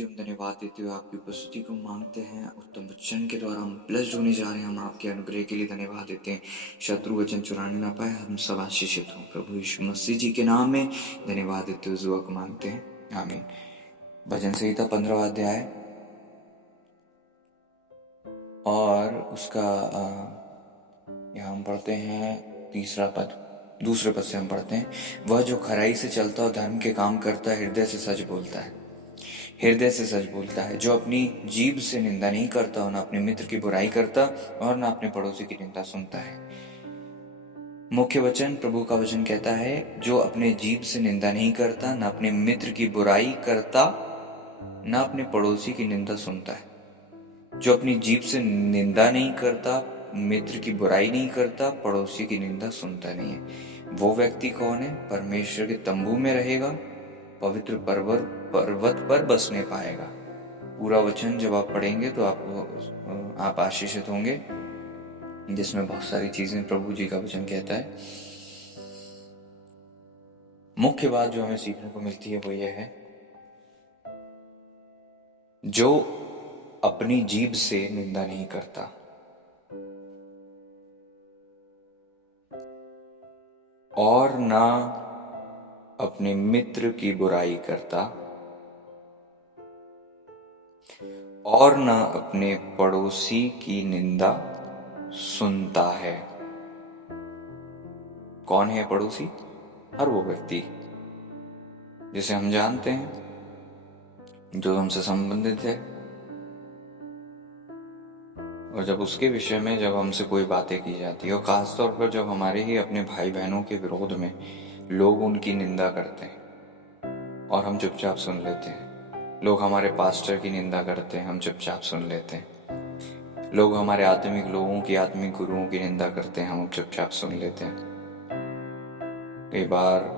हम धन्यवाद देते हुए आपकी उपस्थिति को मांगते हैं। उत्तम वचन के द्वारा हम ब्लेस्ड होने जा रहे हैं। हम आपके अनुग्रह के लिए धन्यवाद देते हैं। शत्रु वचन चुराने ना पाए, हम सब आशीषित हों। प्रभु यीशु मसीह जी के नाम में धन्यवाद देते हुए दुआ को मांगते हैं, आमीन। भजन संहिता 15वां अध्याय और उसका यहाँ हम पढ़ते हैं तीसरा पद, दूसरे पद से हम पढ़ते हैं। वह जो खराई से चलता और धर्म के काम करता है, हृदय से सच बोलता है। हृदय से सच बोलता है, जो अपनी जीभ से निंदा नहीं करता और न अपने मित्र की बुराई करता और न अपने पड़ोसी की निंदा सुनता है। मुख्य वचन, प्रभु का वचन कहता है, जो अपने जीभ से निंदा नहीं करता, न अपने मित्र की बुराई करता, न अपने पड़ोसी की निंदा सुनता है। जो अपनी जीभ से निंदा नहीं करता, मित्र की बुराई नहीं करता, पड़ोसी की निंदा सुनता नहीं है, वो व्यक्ति कौन है? परमेश्वर के तंबू में रहेगा, पवित्र पर्वत पर बसने पाएगा। पूरा वचन जब आप पढ़ेंगे तो आप आशीषित होंगे, जिसमें बहुत सारी चीजें प्रभु जी का वचन कहता है। मुख्य बात जो हमें सीखने को मिलती है वो यह है, जो अपनी जीभ से निंदा नहीं करता और ना अपने मित्र की बुराई करता और न अपने पड़ोसी की निंदा सुनता है। कौन है पड़ोसी? हर वो व्यक्ति जिसे हम जानते हैं, जो हमसे संबंधित है, और जब उसके विषय में जब हमसे कोई बातें की जाती है, और खासतौर पर जब हमारे ही अपने भाई बहनों के विरोध में लोग उनकी निंदा करते हैं और हम चुपचाप सुन लेते हैं। लोग हमारे पास्टर की निंदा करते हैं, हम चुपचाप सुन लेते हैं। लोग हमारे आत्मिक गुरुओं की निंदा करते हैं, हम चुपचाप सुन लेते हैं। कई बार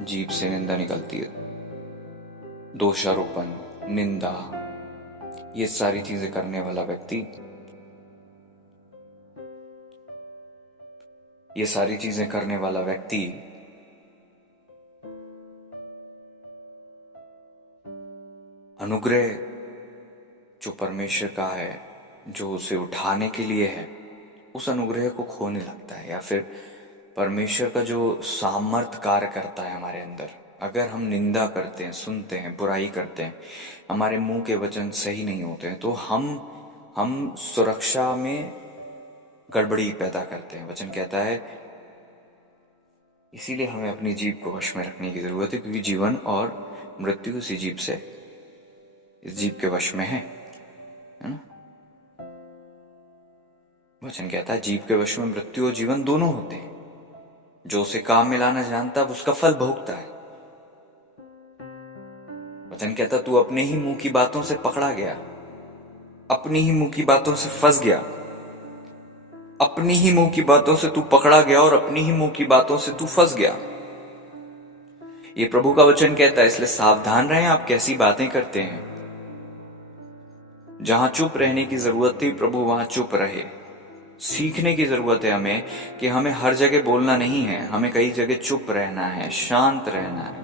जीभ से निंदा निकलती है, दोषारोपण, निंदा, ये सारी चीजें करने वाला व्यक्ति, अनुग्रह जो परमेश्वर का है, जो उसे उठाने के लिए है, उस अनुग्रह को खोने लगता है। या फिर परमेश्वर का जो सामर्थ कार्य करता है हमारे अंदर, अगर हम निंदा करते हैं, सुनते हैं, बुराई करते हैं, हमारे मुंह के वचन सही नहीं होते हैं, तो हम सुरक्षा में गड़बड़ी पैदा करते हैं। वचन कहता है, इसीलिए हमें अपनी जीभ को वश में रखने की जरूरत है, क्योंकि जीवन और मृत्यु इसी जीभ से, इस जीभ के वश में है ना? वचन कहता है, जीभ के वश में मृत्यु और जीवन दोनों होते हैं। जो उसे काम में लाना जानता है, उसका फल भोगता है। वचन कहता, तू अपने ही मुंह की बातों से पकड़ा गया, अपनी ही मुंह की बातों से फंस गया, अपनी ही मुंह की बातों से तू पकड़ा गया और अपनी ही मुंह की बातों से तू फंस गया। ये प्रभु का वचन कहता है। इसलिए सावधान रहें आप कैसी बातें करते हैं। जहां चुप रहने की जरूरत थी, प्रभु वहां चुप रहे। सीखने की जरूरत है हमें कि हमें हर जगह बोलना नहीं है, हमें कई जगह चुप रहना है, शांत रहना है।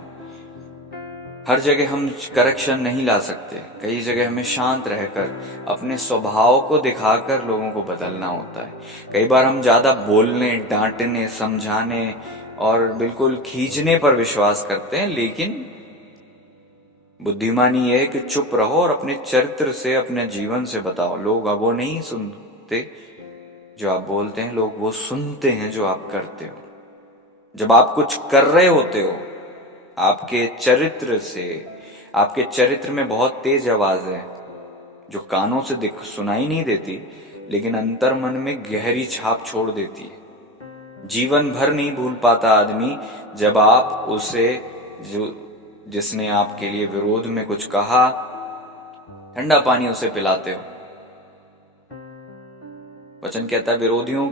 हर जगह हम करेक्शन नहीं ला सकते, कई जगह हमें शांत रहकर अपने स्वभाव को दिखाकर लोगों को बदलना होता है। कई बार हम ज्यादा बोलने, डांटने, समझाने और बिल्कुल खींचने पर विश्वास करते हैं, लेकिन बुद्धिमानी यह है कि चुप रहो और अपने चरित्र से, अपने जीवन से बताओ। लोग अब वो नहीं सुनते जो आप बोलते हैं, लोग वो सुनते हैं जो आप करते हो। जब आप कुछ कर रहे होते हो, आपके चरित्र में बहुत तेज आवाज है, जो कानों से सुनाई नहीं देती, लेकिन अंतर मन में गहरी छाप छोड़ देती है। जीवन भर नहीं भूल पाता आदमी जब आप उसे, जिसने आपके लिए विरोध में कुछ कहा, ठंडा पानी उसे पिलाते हो। वचन कहता है, विरोधियों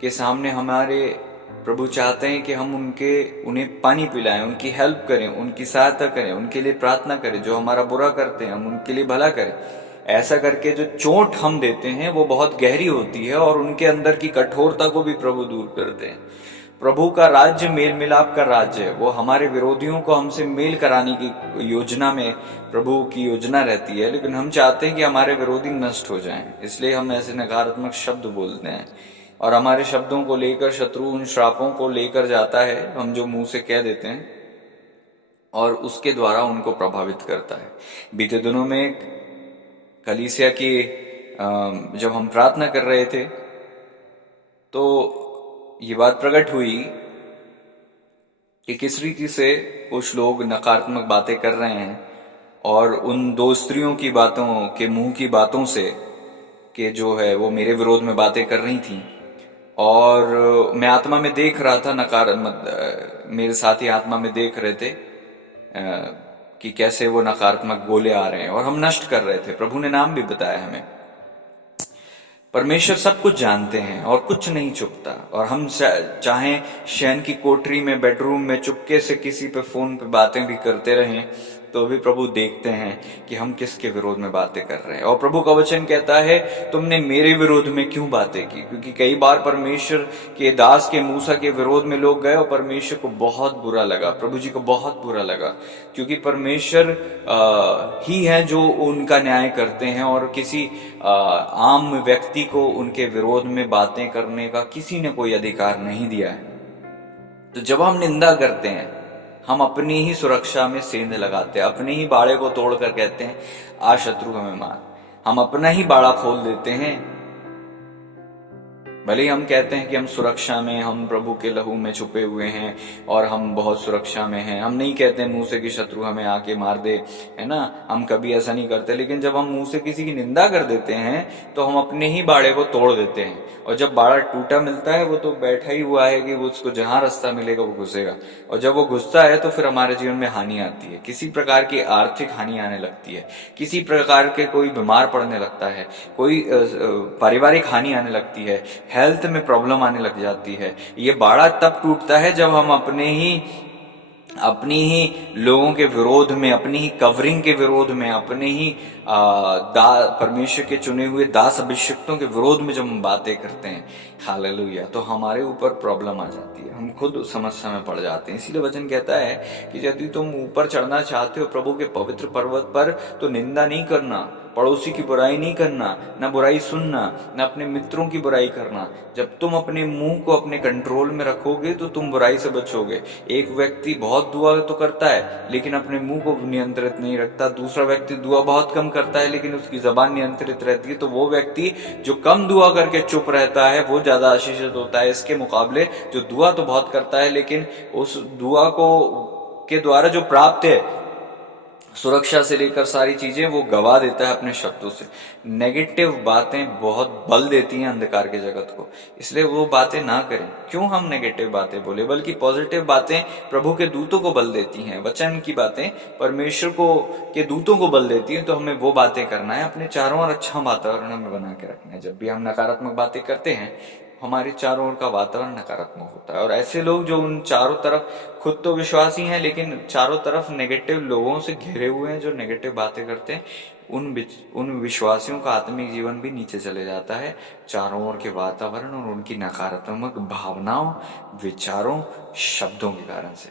के सामने हमारे प्रभु चाहते हैं कि हम उन्हें पानी पिलाएं, उनकी हेल्प करें, उनकी सहायता करें, उनके लिए प्रार्थना करें। जो हमारा बुरा करते हैं, हम उनके लिए भला करें। ऐसा करके जो चोट हम देते हैं वो बहुत गहरी होती है और उनके अंदर की कठोरता को भी प्रभु दूर करते हैं। प्रभु का राज्य मेल मिलाप का राज्य है। वो हमारे विरोधियों को हमसे मेल कराने की योजना में प्रभु की योजना रहती है, लेकिन हम चाहते हैं कि हमारे विरोधी नष्ट हो जाएं, इसलिए हम ऐसे नकारात्मक शब्द बोलते हैं और हमारे शब्दों को लेकर शत्रु उन श्रापों को लेकर जाता है, हम जो मुंह से कह देते हैं, और उसके द्वारा उनको प्रभावित करता है। बीते दिनों में कलीसिया की जब हम प्रार्थना कर रहे थे तो ये बात प्रकट हुई कि किस रीति से कुछ लोग नकारात्मक बातें कर रहे हैं और उन दो स्त्रियों की बातों के मुंह की बातों से कि जो है वो मेरे विरोध में बातें कर रही थी, और मैं आत्मा में देख रहा था नकारात्मक, मेरे साथी आत्मा में देख रहे थे कि कैसे वो नकारात्मक बोले आ रहे हैं और हम नष्ट कर रहे थे। प्रभु ने नाम भी बताया हमें। परमेश्वर सब कुछ जानते हैं और कुछ नहीं छुपता, और हम चाहे शयन की कोठरी में, बेडरूम में चुपके से किसी पे फोन पे बातें भी करते रहें, तो भी प्रभु देखते हैं कि हम किसके विरोध में बातें कर रहे हैं। और प्रभु का वचन कहता है तुमने मेरे विरोध में क्यों बातें की, क्योंकि कई बार परमेश्वर के दास के मूसा के विरोध में लोग गए और परमेश्वर को बहुत बुरा लगा, प्रभु जी को बहुत बुरा लगा, क्योंकि परमेश्वर ही है जो उनका न्याय करते हैं और किसी आम व्यक्ति को उनके विरोध में बातें करने का किसी ने कोई अधिकार नहीं दिया है। तो जब हम निंदा करते हैं हम अपनी ही सुरक्षा में सेंध लगाते हैं, अपने ही बाड़े को तोड़कर कहते हैं आ शत्रु हमें मार, हम अपना ही बाड़ा खोल देते हैं। भले ही हम कहते हैं कि हम सुरक्षा में, हम प्रभु के लहू में छुपे हुए हैं और हम बहुत सुरक्षा में हैं, हम नहीं कहते मुंह से कि शत्रु हमें आके मार दे, है ना, हम कभी ऐसा नहीं करते। लेकिन जब हम मुंह से किसी की निंदा कर देते हैं तो हम अपने ही बाड़े को तोड़ देते हैं, और जब बाड़ा टूटा मिलता है वो तो बैठा ही हुआ है कि वो उसको जहां रास्ता मिलेगा वो घुसेगा, और जब वो घुसता है तो फिर हमारे जीवन में हानि आती है, किसी प्रकार की आर्थिक हानि आने लगती है, किसी प्रकार के कोई बीमार पड़ने लगता है, कोई पारिवारिक हानि आने लगती है, हेल्थ में प्रॉब्लम आने लग जाती है। ये बाड़ा तब टूटता है जब हम अपनी ही लोगों के विरोध में, अपनी ही कवरिंग के विरोध में, अपने ही परमेश्वर के चुने हुए दास अभिषिक्तों के विरोध में जब हम बातें करते हैं, हालेलुया, तो हमारे ऊपर प्रॉब्लम आ जाती है, हम खुद समस्या में पड़ जाते हैं। इसीलिए वचन कहता है कि यदि तुम ऊपर चढ़ना चाहते हो प्रभु के पवित्र पर्वत पर, तो निंदा नहीं करना, पड़ोसी की बुराई नहीं करना, न बुराई सुनना, न अपने मित्रों की बुराई करना। जब तुम अपने मुंह को अपने कंट्रोल में रखोगे तो तुम बुराई से बचोगे। एक व्यक्ति बहुत दुआ तो करता है लेकिन अपने मुंह को नियंत्रित नहीं रखता, दूसरा व्यक्ति दुआ बहुत कम करता है लेकिन उसकी जबान नियंत्रित रहती है, तो वो व्यक्ति जो कम दुआ करके चुप रहता है वो ज्यादा आशीषित होता है, इसके मुकाबले जो दुआ तो बहुत करता है लेकिन उस दुआ को के द्वारा जो प्राप्त है सुरक्षा से लेकर सारी चीजें वो गवा देता है अपने शब्दों से। नेगेटिव बातें बहुत बल देती हैं अंधकार के जगत को, इसलिए वो बातें ना करें। क्यों हम नेगेटिव बातें बोले, बल्कि पॉजिटिव बातें प्रभु के दूतों को बल देती हैं, वचन की बातें परमेश्वर को के दूतों को बल देती हैं, तो हमें वो बातें करना है, अपने चारों ओर अच्छा वातावरण हमें बना के रखना है। जब भी हम नकारात्मक बातें करते हैं हमारे चारों ओर का वातावरण नकारात्मक होता है, और ऐसे लोग जो उन चारों तरफ खुद तो विश्वासी हैं लेकिन चारों तरफ नेगेटिव लोगों से घिरे हुए हैं जो नेगेटिव बातें करते हैं, उन विश्वासियों का आत्मिक जीवन भी नीचे चले जाता है, चारों ओर के वातावरण और उनकी नकारात्मक भावनाओं, विचारों, शब्दों के कारण से।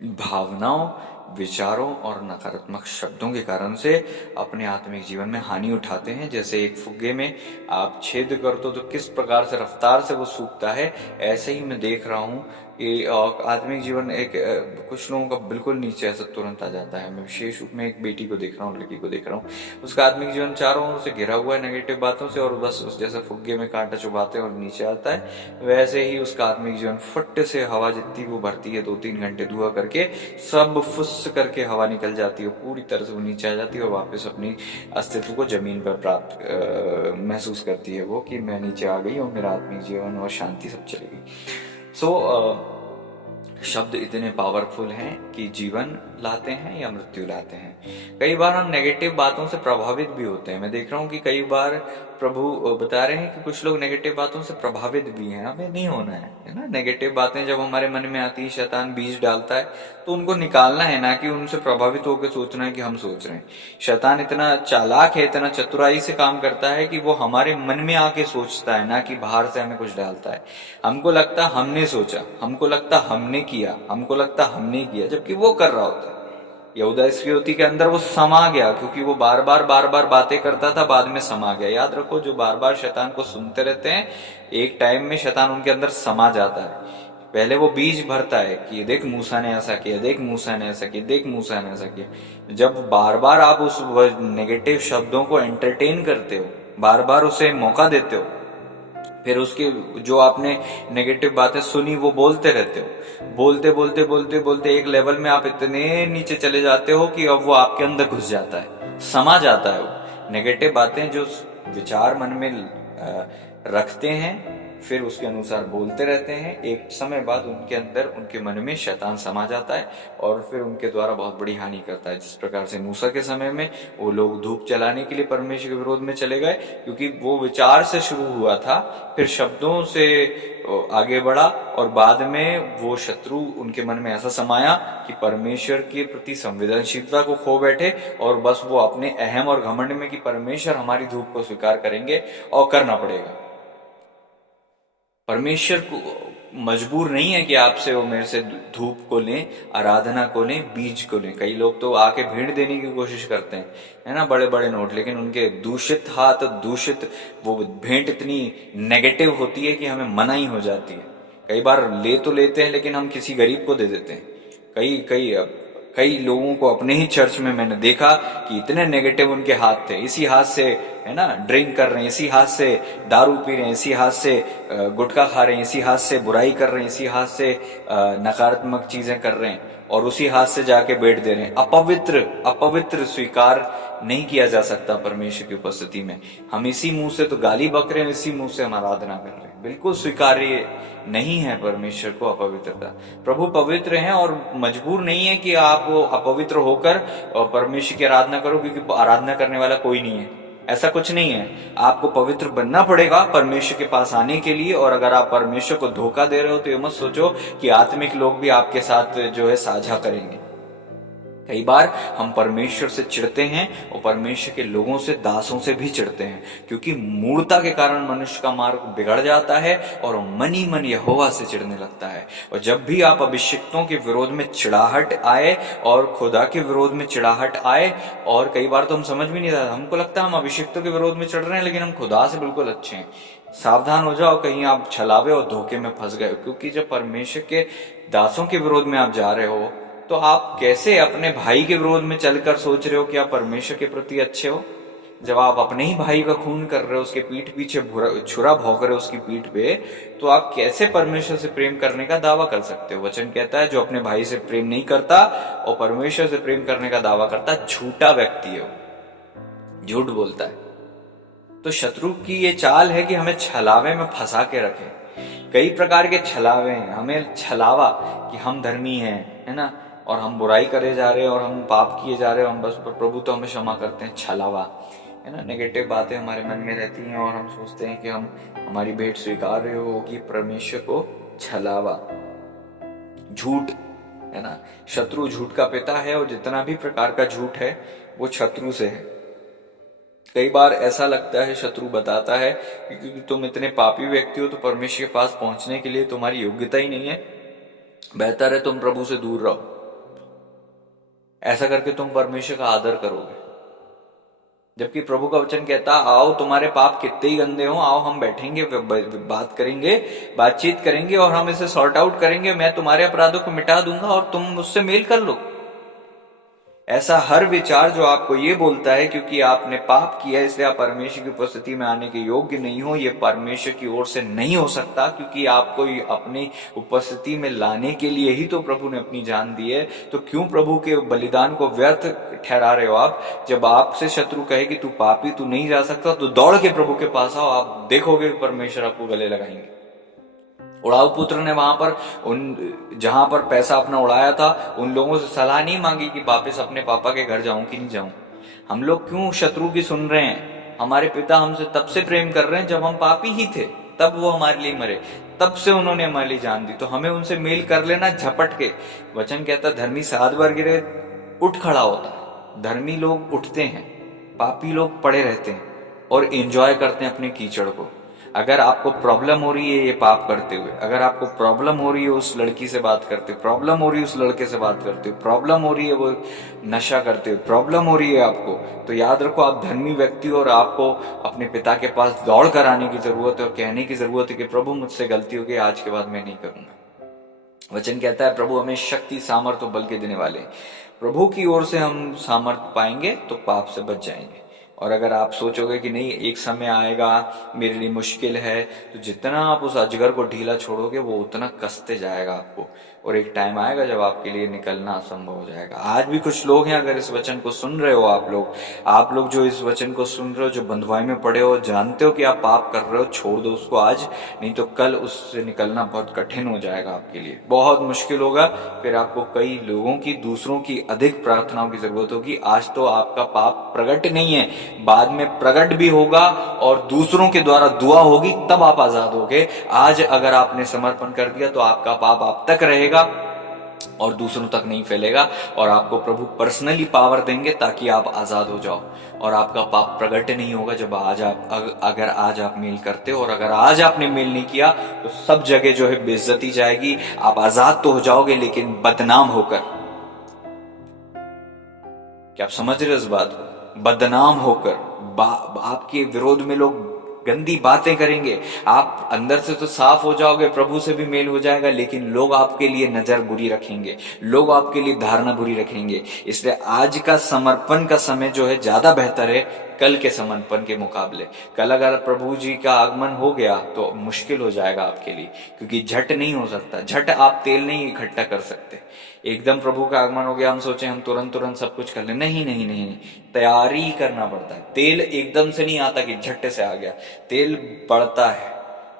भावनाओं, विचारों और नकारात्मक शब्दों के कारण से अपने आत्मिक जीवन में हानि उठाते हैं। जैसे एक फुग्गे में आप छेद कर दो तो किस प्रकार से रफ्तार से वो सूखता है, ऐसे ही मैं देख रहा हूँ कि आत्मिक जीवन कुछ लोगों का बिल्कुल नीचे ऐसा तुरंत आ जाता है। मैं विशेष रूप में एक बेटी को देख रहा हूँ, लड़की को देख रहा हूँ, उसका आत्मिक जीवन चारों ओर से घिरा हुआ है नेगेटिव बातों से, और बस उस जैसे फुग्गे में कांटा चुभाते हैं और नीचे आता है, वैसे ही उसका आत्मिक जीवन फट से हवा जितनी वो भरती है 2-3 घंटे धुआ करके सब फुस करके हवा निकल जाती है, पूरी तरह से वो नीचे आ जाती है और वापस अपनी अस्तित्व को जमीन पर प्राप्त महसूस करती है वो कि मैं नीचे आ गई और मेरा आत्मिक जीवन और शांति सब चली गई। शब्द इतने पावरफुल हैं कि जीवन लाते हैं या मृत्यु लाते हैं। कई बार हम नेगेटिव बातों से प्रभावित भी होते हैं। मैं देख रहा हूँ कि कई बार प्रभु बता रहे हैं कि कुछ लोग नेगेटिव बातों से प्रभावित भी हैं। हमें नहीं होना है ना। नेगेटिव बातें जब हमारे मन में आती है, शैतान बीज डालता है, तो उनको निकालना है, ना कि उनसे प्रभावित होकर सोचना है कि हम सोच रहे हैं। शैतान इतना चालाक है, इतना चतुराई से काम करता है कि वो हमारे मन में आके सोचता है, ना कि बाहर से हमें कुछ डालता है। हमको लगता हमने सोचा, हमको लगता हमने किया, हमको लगता हमने किया, जबकि वो कर रहा होता है। यहूदा इस्करियोती के अंदर वो समा गया, क्योंकि वो बार बार बातें करता था, बाद में समा गया। याद रखो, जो बार बार शैतान को सुनते रहते हैं, एक टाइम में शैतान उनके अंदर समा जाता है। पहले वो बीज भरता है कि ये देख मूसा ने ऐसा किया, देख मूसा ने ऐसा किया, देख मूसा ने ऐसा किया। जब बार बार आप उस नेगेटिव शब्दों को एंटरटेन करते हो, बार बार उसे मौका देते हो, फिर उसके जो आपने नेगेटिव बातें सुनी वो बोलते रहते हो। बोलते बोलते बोलते बोलते एक लेवल में आप इतने नीचे चले जाते हो कि अब वो आपके अंदर घुस जाता है, समा जाता है। वो नेगेटिव बातें जो विचार मन में रखते हैं, फिर उसके अनुसार बोलते रहते हैं, एक समय बाद उनके अंदर, उनके मन में शैतान समा जाता है और फिर उनके द्वारा बहुत बड़ी हानि करता है। जिस प्रकार से मूसा के समय में वो लोग धूप जलाने के लिए परमेश्वर के विरोध में चले गए, क्योंकि वो विचार से शुरू हुआ था, फिर शब्दों से आगे बढ़ा और बाद में वो शत्रु उनके मन में ऐसा समाया कि परमेश्वर के प्रति संवेदनशीलता को खो बैठे और बस वो अपने अहम और घमंड में कि परमेश्वर हमारी धूप को स्वीकार करेंगे और करना पड़ेगा। परमेश्वर को मजबूर नहीं है कि आपसे वो मेरे से धूप को लें, आराधना को लें, बीज को लें। कई लोग तो आके भेंट देने की कोशिश करते हैं, है ना, बड़े बड़े नोट, लेकिन उनके दूषित हाथ, दूषित वो भेंट इतनी नेगेटिव होती है कि हमें मनाही हो जाती है। कई बार ले तो लेते हैं, लेकिन हम किसी गरीब को दे देते हैं। कई कई कई लोगों को अपने ही चर्च में मैंने देखा कि इतने नेगेटिव उनके हाथ थे। इसी हाथ से, है ना, ड्रिंक कर रहे हैं, इसी हाथ से दारू पी रहे हैं, इसी हाथ से गुटखा खा रहे हैं, इसी हाथ से बुराई कर रहे हैं, इसी हाथ से नकारात्मक चीजें कर रहे हैं और उसी हाथ से जाके बैठ दे रहे हैं। अपवित्र अपवित्र स्वीकार नहीं किया जा सकता परमेश्वर की उपस्थिति में। हम इसी मुंह से तो गाली बक रहे हैं, इसी मुंह से हम आराधना कर रहे हैं। बिल्कुल स्वीकार्य नहीं है परमेश्वर को अपवित्रता। प्रभु पवित्र हैं और मजबूर नहीं है कि आप अपवित्र होकर परमेश्वर की आराधना करो, क्योंकि आराधना करने वाला कोई नहीं है। ऐसा कुछ नहीं है। आपको पवित्र बनना पड़ेगा परमेश्वर के पास आने के लिए। और अगर आप परमेश्वर को धोखा दे रहे हो तो ये मत सोचो कि आत्मिक लोग भी आपके साथ जो है साझा करेंगे। कई बार हम परमेश्वर से चिढ़ते हैं और परमेश्वर के लोगों से, दासों से भी चिढ़ते हैं, क्योंकि मूर्खता के कारण मनुष्य का मार्ग बिगड़ जाता है और मन ही मन यहोवा से चिढ़ने लगता है। और जब भी आप अभिषिक्तों के विरोध में चिढ़ाहट आए और खुदा के विरोध में चिढ़ाहट आए, और कई बार तो हम समझ भी नहीं रहा, हमको लगता है हम अभिषिक्तों के विरोध में चिढ़ रहे हैं, लेकिन हम खुदा से बिल्कुल अच्छे हैं। सावधान हो जाओ, कहीं आप छलावे और धोखे में फंस गए। क्योंकि जब परमेश्वर के दासों के विरोध में आप जा रहे हो, तो आप कैसे अपने भाई के विरोध में चलकर सोच रहे हो कि आप परमेश्वर के प्रति अच्छे हो? जब आप अपने ही भाई का खून कर रहे हो, उसके पीठ पीछे छुरा भौंक रहे हो उसकी पीठ पे, तो आप कैसे परमेश्वर से प्रेम करने का दावा कर सकते हो? वचन कहता है जो अपने भाई से प्रेम नहीं करता और परमेश्वर से प्रेम करने का दावा करता, झूठा व्यक्ति है, झूठ बोलता है। तो शत्रु की ये चाल है कि हमें छलावे में फंसा के रखे। कई प्रकार के छलावे हैं, हमें छलावा कि हम धर्मी हैं, है ना, और हम बुराई करे जा रहे हैं और हम पाप किए जा रहे हैं, हम बस प्रभु तो हमें क्षमा करते हैं। छलावा, है ना, नेगेटिव बातें हमारे मन में रहती हैं और हम सोचते हैं कि हम हमारी भेंट स्वीकार्य होगी परमेश्वर को। छलावा, झूठ, है ना, शत्रु झूठ का पिता है और जितना भी प्रकार का झूठ है वो शत्रु से है। कई बार ऐसा लगता है, शत्रु बताता है क्योंकि तुम इतने पापी व्यक्ति हो तो परमेश्वर के पास पहुंचने के लिए तुम्हारी योग्यता ही नहीं है, बेहतर है तुम प्रभु से दूर रहो। ऐसा करके तुम परमेश्वर का आदर करोगे, जबकि प्रभु का वचन कहता, आओ तुम्हारे पाप कितने ही गंदे हो, आओ हम बैठेंगे, बात करेंगे, बातचीत करेंगे और हम इसे सॉर्ट आउट करेंगे। मैं तुम्हारे अपराधों को मिटा दूंगा और तुम मुझसे मेल कर लो। ऐसा हर विचार जो आपको ये बोलता है क्योंकि आपने पाप किया इसलिए आप परमेश्वर की उपस्थिति में आने के योग्य नहीं हो, ये परमेश्वर की ओर से नहीं हो सकता, क्योंकि आपको अपनी उपस्थिति में लाने के लिए ही तो प्रभु ने अपनी जान दी है। तो क्यों प्रभु के बलिदान को व्यर्थ ठहरा रहे हो आप? जब आपसे शत्रु कहे कि तू पापी, तू नहीं जा सकता, तो दौड़ के प्रभु के पास आओ, आप देखोगे परमेश्वर आपको गले लगाएंगे। उड़ाऊ पुत्र ने वहां पर उन जहां पर पैसा अपना उड़ाया था उन लोगों से सलाह नहीं मांगी कि वापस अपने पापा के घर जाऊं कि नहीं जाऊं। हम लोग क्यों शत्रु की सुन रहे हैं? हमारे पिता हमसे तब से प्रेम कर रहे हैं जब हम पापी ही थे, तब वो हमारे लिए मरे, तब से उन्होंने हमारे लिए जान दी, तो हमें उनसे मेल कर लेना झपट के। वचन कहता धर्मी 7 बार गिरे उठ खड़ा होता है। धर्मी लोग उठते हैं, पापी लोग पड़े रहते हैं और एंजॉय करते हैं अपने कीचड़ को। अगर आपको प्रॉब्लम हो रही है ये पाप करते हुए, अगर आपको प्रॉब्लम हो रही है उस लड़की से बात करते, प्रॉब्लम हो रही है उस लड़के से बात करते, प्रॉब्लम हो रही है वो नशा करते हुए, प्रॉब्लम हो रही है आपको, तो याद रखो आप धर्मी व्यक्ति हो और आपको अपने पिता के पास दौड़ कर आने की जरूरत है और कहने की जरूरत है कि प्रभु मुझसे गलती हो गई, आज के बाद मैं नहीं करूंगा। वचन कहता है प्रभु हमें शक्ति सामर्थ और बल के देने वाले। प्रभु की ओर से हम सामर्थ पाएंगे तो पाप से बच जाएंगे। और अगर आप सोचोगे कि नहीं एक समय आएगा मेरे लिए मुश्किल है, तो जितना आप उस अजगर को ढीला छोड़ोगे वो उतना कसते जाएगा आपको, और एक टाइम आएगा जब आपके लिए निकलना असंभव हो जाएगा। आज भी कुछ लोग हैं, अगर इस वचन को सुन रहे हो आप लोग जो इस वचन को सुन रहे हो, जो बंधुआई में पड़े हो, जानते हो कि आप पाप कर रहे हो, छोड़ दो उसको आज, नहीं तो कल उससे निकलना बहुत कठिन हो जाएगा आपके लिए, बहुत मुश्किल होगा। फिर आपको कई लोगों की, दूसरों की अधिक प्रार्थनाओं की जरूरत होगी। आज तो आपका पाप प्रकट नहीं है, बाद में प्रकट भी होगा और दूसरों के द्वारा दुआ होगी, तब आप आजाद होगे। आज अगर आपने समर्पण कर दिया तो आपका पाप आप तक रहेगा और दूसरों तक नहीं फैलेगा, और आपको प्रभु पर्सनली पावर देंगे ताकि आप आजाद हो जाओ, और आपका पाप प्रकट नहीं होगा जब अगर आज आप मेल करते हो। और अगर आज आपने मेल नहीं किया तो सब जगह जो है बेइज्जती जाएगी, आप आजाद तो हो जाओगे लेकिन बदनाम होकर। क्या आप समझ रहे हो इस बात को? बदनाम होकर आपके विरोध में लोग गंदी बातें करेंगे। आप अंदर से तो साफ हो जाओगे, प्रभु से भी मेल हो जाएगा, लेकिन लोग आपके लिए नजर बुरी रखेंगे, लोग आपके लिए धारणा बुरी रखेंगे। इसलिए आज का समर्पण का समय जो है ज्यादा बेहतर है कल के समर्पण के मुकाबले। कल अगर प्रभु जी का आगमन हो गया तो मुश्किल हो जाएगा आपके लिए, क्योंकि झट नहीं हो सकता, झट आप तेल नहीं इकट्ठा कर सकते। एकदम प्रभु का आगमन हो गया हम सोचे हम तुरंत तुरंत सब कुछ कर ले, नहीं नहीं नहीं नहीं, तैयारी करना पड़ता है। तेल एकदम से नहीं आता कि झट्टे से आ गया, तेल बढ़ता है,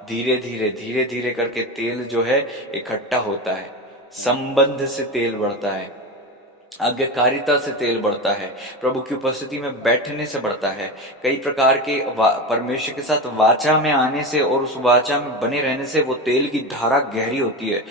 धीरे धीरे धीरे धीरे करके तेल जो है इकट्ठा होता है। संबंध से तेल बढ़ता है, आज्ञाकारिता से तेल बढ़ता है, प्रभु की उपस्थिति में बैठने से बढ़ता है, कई प्रकार के परमेश्वर के साथ वाचा में आने से और उस वाचा में बने रहने से वो तेल की धारा गहरी होती है,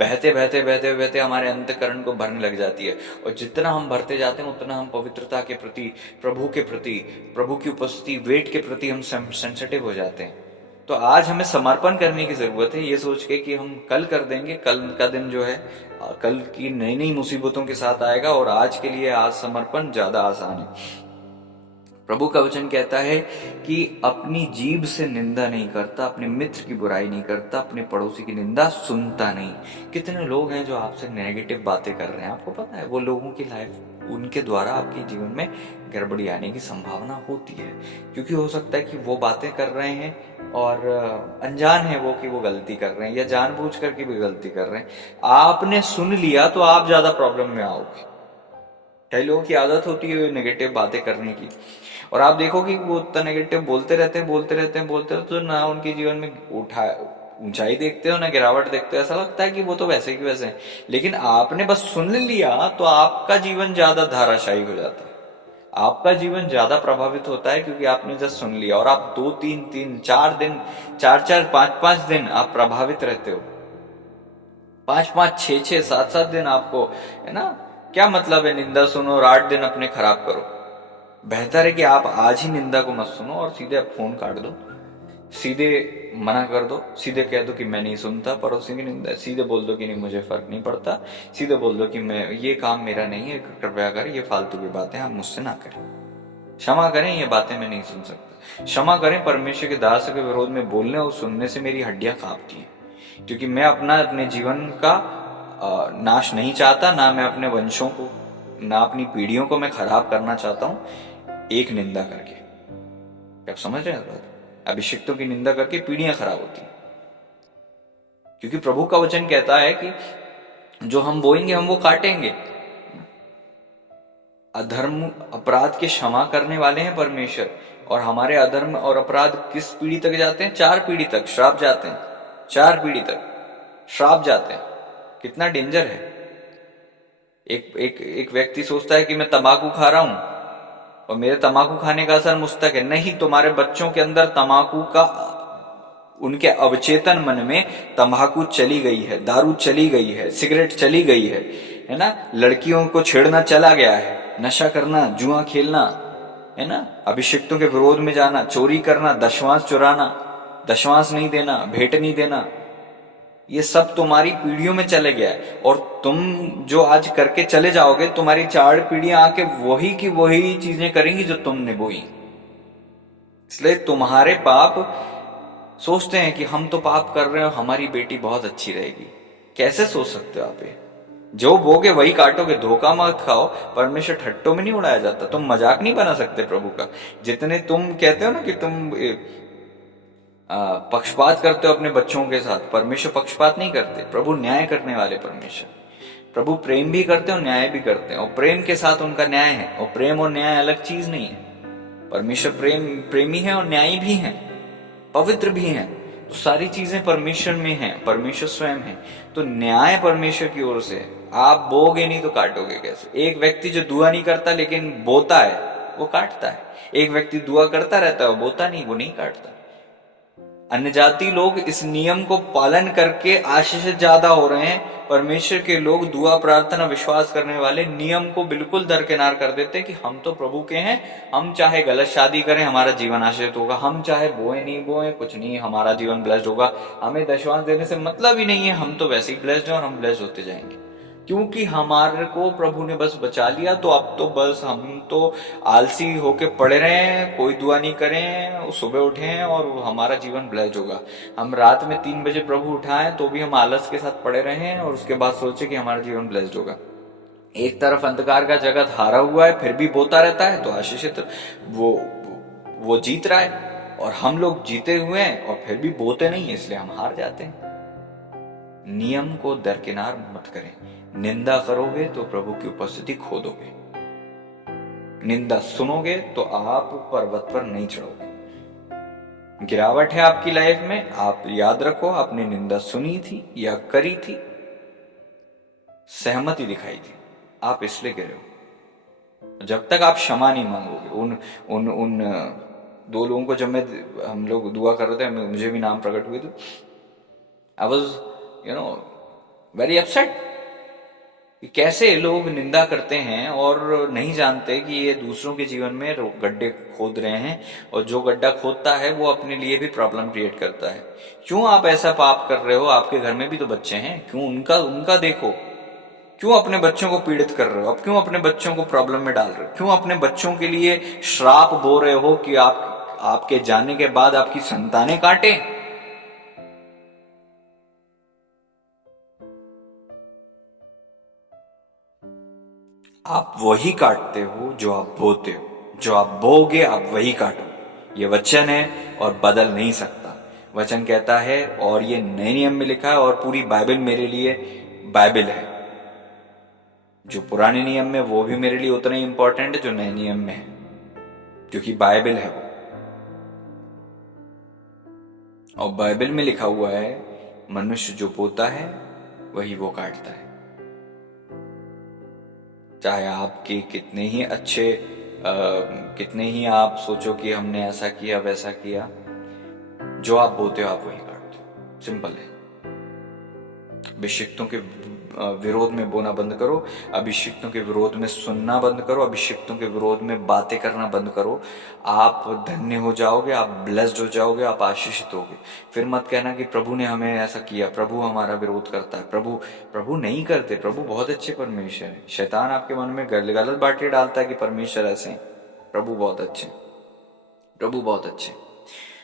बहते बहते बहते बहते हमारे अंतःकरण को भरने लग जाती है। और जितना हम भरते जाते हैं उतना हम पवित्रता के प्रति, प्रभु के प्रति, प्रभु की उपस्थिति, वेट के प्रति हम सेंसिटिव हो जाते हैं। तो आज हमें समर्पण करने की जरूरत है, ये सोच के कि हम कल कर देंगे, कल का दिन जो है कल की नई नई मुसीबतों के साथ आएगा, और आज के लिए आज समर्पण ज्यादा आसान है। प्रभु का वचन कहता है कि अपनी जीभ से निंदा नहीं करता, अपने मित्र की बुराई नहीं करता, अपने पड़ोसी की निंदा सुनता नहीं। कितने लोग हैं जो आपसे नेगेटिव बातें कर रहे हैं, आपको पता है वो लोगों की लाइफ, उनके द्वारा आपके जीवन में गड़बड़ी आने की संभावना होती है, क्योंकि हो सकता है कि वो बातें कर रहे हैं और अनजान है वो कि वो गलती कर रहे हैं, या जानबूझ करके भी गलती कर रहे हैं। आपने सुन लिया तो आप ज्यादा प्रॉब्लम में आओगे। कई लोगों की आदत होती है नेगेटिव बातें करने की, और आप देखो कि वो उतना नेगेटिव बोलते रहते हैं, बोलते रहते हैं, बोलते रहते हैं, तो ना उनके जीवन में ऊंचाई देखते हो ना गिरावट देखते हो। ऐसा लगता है कि वो तो वैसे की वैसे हैं, लेकिन आपने बस सुन लिया तो आपका जीवन ज्यादा धाराशायी हो जाता है, आपका जीवन ज्यादा प्रभावित होता है, क्योंकि आपने जस्ट सुन लिया। और आप 2-3-3-4 दिन, 4-4, 5-5 दिन आप प्रभावित रहते हो, 5-5, 6-6, 7-7 दिन आपको, है ना। क्या मतलब है निंदा सुनो और 8 दिन अपने खराब करो? बेहतर है कि आप आज ही निंदा को मत सुनो और सीधे आप फोन काट दो, सीधे मना कर दो, सीधे कह दो कि मैं नहीं सुनता पड़ोसी की निंदा, सीधे बोल दो कि नहीं मुझे फर्क नहीं पड़ता, सीधे बोल दो कि मैं ये काम मेरा नहीं है, कृपया कर ये फालतू की बातें आप मुझसे ना करें, क्षमा करें ये बातें मैं नहीं सुन सकता, क्षमा करें परमेश्वर के दास के विरोध में बोलने और सुनने से मेरी हड्डियां कांपती हैं, क्योंकि मैं अपने जीवन का नाश नहीं चाहता, ना मैं अपने वंशों को, ना अपनी पीढ़ियों को मैं खराब करना चाहता हूं एक निंदा करके। आप समझ रहे हैं बात? अभिषिक्तों की निंदा करके पीढ़ियां खराब होती हैं, क्योंकि प्रभु का वचन कहता है कि जो हम बोएंगे हम वो काटेंगे। अधर्म अपराध के क्षमा करने वाले हैं परमेश्वर, और हमारे अधर्म और अपराध किस पीढ़ी तक जाते हैं? 4 पीढ़ी तक श्राप जाते हैं, 4 पीढ़ी तक श्राप जाते हैं। कितना डेंजर है। एक व्यक्ति सोचता है कि मैं तंबाकू खा रहा हूं और मेरे तंबाकू खाने का असर मुझ तक है। नहीं, तुम्हारे बच्चों के अंदर तंबाकू का, उनके अवचेतन मन में तंबाकू चली गई है, दारू चली गई है, सिगरेट चली गई है ना। लड़कियों को छेड़ना चला गया है, नशा करना, जुआ खेलना, है ना, अभिषिक्तों के विरोध में जाना, चोरी करना, दशवांश चुराना, दशवांश नहीं देना, भेंट नहीं देना, ये सब तुम्हारी पीढ़ियों में चले गया है। और तुम जो आज करके चले जाओगे, तुम्हारी 4 पीढ़ियां आके वही की वही चीजें करेंगी जो तुमने बोई। इसलिए तुम्हारे पाप सोचते हैं कि हम तो पाप कर रहे हो, हमारी बेटी बहुत अच्छी रहेगी। कैसे सोच सकते हो आप ये? जो बोगे वही काटोगे। धोखा मत खाओ। परमेश्वर ठट्टों में नहीं उड़ाया जाता। तुम मजाक नहीं बना सकते प्रभु का। जितने तुम कहते हो ना कि तुम पक्षपात करते हो अपने बच्चों के साथ, परमेश्वर पक्षपात नहीं करते। प्रभु न्याय करने वाले परमेश्वर। प्रभु प्रेम भी करते हैं और न्याय भी करते हैं, और प्रेम के साथ उनका न्याय है। और प्रेम और न्याय अलग चीज नहीं है। परमेश्वर प्रेमी है और न्यायी भी है, पवित्र भी है। तो सारी चीजें परमेश्वर में हैं, परमेश्वर स्वयं है। तो न्याय परमेश्वर की ओर से है। आप बोगे नहीं तो काटोगे कैसे? एक व्यक्ति जो दुआ नहीं करता लेकिन बोता है, वो काटता है। एक व्यक्ति दुआ करता रहता है, वो बोता नहीं, वो नहीं काटता। अन्य जाति लोग इस नियम को पालन करके आशीषित ज्यादा हो रहे हैं। परमेश्वर के लोग दुआ, प्रार्थना, विश्वास करने वाले नियम को बिल्कुल दरकिनार कर देते हैं कि हम तो प्रभु के हैं, हम चाहे गलत शादी करें हमारा जीवन आशीषित होगा, हम चाहे बोए नहीं बोए कुछ नहीं, हमारा जीवन ब्लेस्ड होगा, हमें दशवांश देने से मतलब ही नहीं है, हम तो वैसे ही ब्लेस्ड हैं और हम ब्लेस्ड होते जाएंगे। क्योंकि हमारे को प्रभु ने बस बचा लिया, तो अब तो बस हम तो आलसी होके पड़े रहे, कोई दुआ नहीं करें, सुबह उठे और हमारा जीवन ब्लेस्ड होगा। हम रात में 3 बजे प्रभु उठाएं तो भी हम आलस के साथ पड़े रहे और उसके बाद सोचे कि हमारा जीवन ब्लेस्ड होगा। एक तरफ अंधकार का जगत हारा हुआ है, फिर भी बोता रहता है, तो आशीषित वो जीत रहा है। और हम लोग जीते हुए हैं और फिर भी बोते नहीं है, इसलिए हम हार जाते हैं। नियम को दरकिनार मत करें। निंदा करोगे तो प्रभु की उपस्थिति खो दोगे। निंदा सुनोगे तो आप पर्वत पर नहीं चढ़ोगे। गिरावट है आपकी लाइफ में, आप याद रखो, आपने निंदा सुनी थी या करी थी, सहमति दिखाई थी, आप इसलिए गिरे हो। जब तक आप क्षमा नहीं मांगोगे, उन 2 लोगों को जब हम लोग दुआ कर रहे थे, मुझे भी नाम प्रकट हुए थे, आई वॉज वेरी अपसेट कि कैसे लोग निंदा करते हैं और नहीं जानते कि ये दूसरों के जीवन में गड्ढे खोद रहे हैं, और जो गड्ढा खोदता है वो अपने लिए भी प्रॉब्लम क्रिएट करता है। क्यों आप ऐसा पाप कर रहे हो? आपके घर में भी तो बच्चे हैं, क्यों उनका देखो। क्यों अपने बच्चों को पीड़ित कर रहे हो? अब क्यों अपने बच्चों को प्रॉब्लम में डाल रहे हो? क्यों अपने बच्चों के लिए श्राप बो रहे हो कि आपके जाने के बाद आपकी संतानें काटे? आप वही काटते हो जो आप बोते हो। जो आप बोगे आप वही काटो। ये वचन है और बदल नहीं सकता। वचन कहता है, और ये नए नियम में लिखा है, और पूरी बाइबल मेरे लिए बाइबल है। जो पुराने नियम में वो भी मेरे लिए उतना ही इंपॉर्टेंट है जो नए नियम में है, क्योंकि बाइबल है वो। और बाइबल में लिखा हुआ है, मनुष्य जो बोता है वही वो काटता है। चाहे आपके कितने ही अच्छे कितने ही आप सोचो कि हमने ऐसा किया वैसा किया, जो आप बोते हो आप वही काटते हो। सिंपल है। अभिषिक्तों के विरोध में बोना बंद करो। अभिषिक्तों के विरोध में सुनना बंद करो। अभिषिक्तों के विरोध में बातें करना बंद करो। आप धन्य हो जाओगे, आप ब्लेस्ड हो जाओगे, आप आशीषित होगे। फिर मत कहना कि प्रभु ने हमें ऐसा किया, प्रभु हमारा विरोध करता है। प्रभु नहीं करते। प्रभु बहुत अच्छे परमेश्वर है। शैतान आपके मन में गलत बातें डालता है कि परमेश्वर ऐसे हैं। प्रभु बहुत अच्छे, प्रभु बहुत अच्छे।